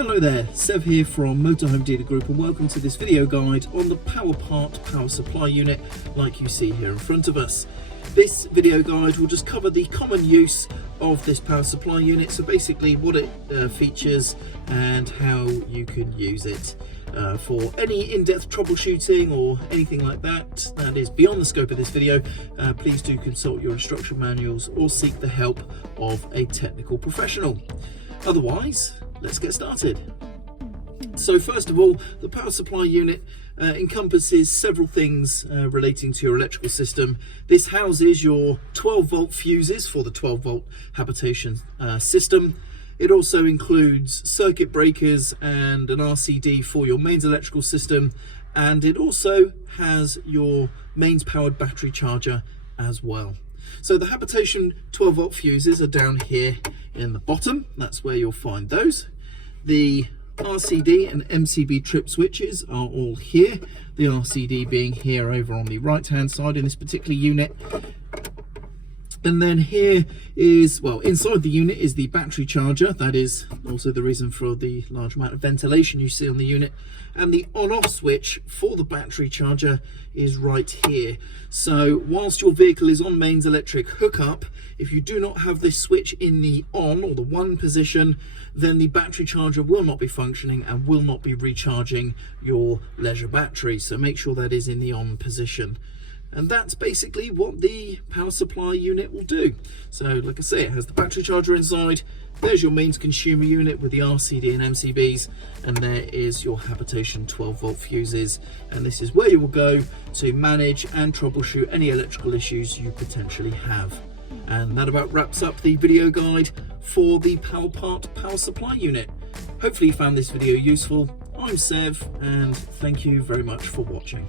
Hello there, Sev here from Motorhome Dealer Group, and welcome to this video guide on the PowerPart power supply unit like you see here in front of us. This video guide will just cover the common use of this power supply unit, so basically what it features and how you can use it. For any in-depth troubleshooting or anything like that that is beyond the scope of this video, please do consult your instruction manuals or seek the help of a technical professional. Otherwise, let's get started. So first of all, the power supply unit encompasses several things relating to your electrical system. This houses your 12 volt fuses for the 12 volt habitation system. It also includes circuit breakers and an RCD for your mains electrical system, and it also has your mains powered battery charger as well. So the habitation 12 volt fuses are down here in the bottom. That's where you'll find those. The RCD and MCB trip switches are all here. The RCD being here over on the right hand side in this particular unit. And then here is, well, inside the unit is the battery charger. That is also the reason for the large amount of ventilation you see on the unit. And the on-off switch for the battery charger is right here. So whilst your vehicle is on mains electric hookup, if you do not have this switch in the on or the one position, then the battery charger will not be functioning and will not be recharging your leisure battery. So make sure that is in the on position. And that's basically what the power supply unit will do. So like I say, it has the battery charger inside. There's your mains consumer unit with the RCD and MCBs, and there is your habitation 12 volt fuses. And this is where you will go to manage and troubleshoot any electrical issues you potentially have. And that about wraps up the video guide for the PowerPart power supply unit. Hopefully you found this video useful. I'm Sev, and thank you very much for watching.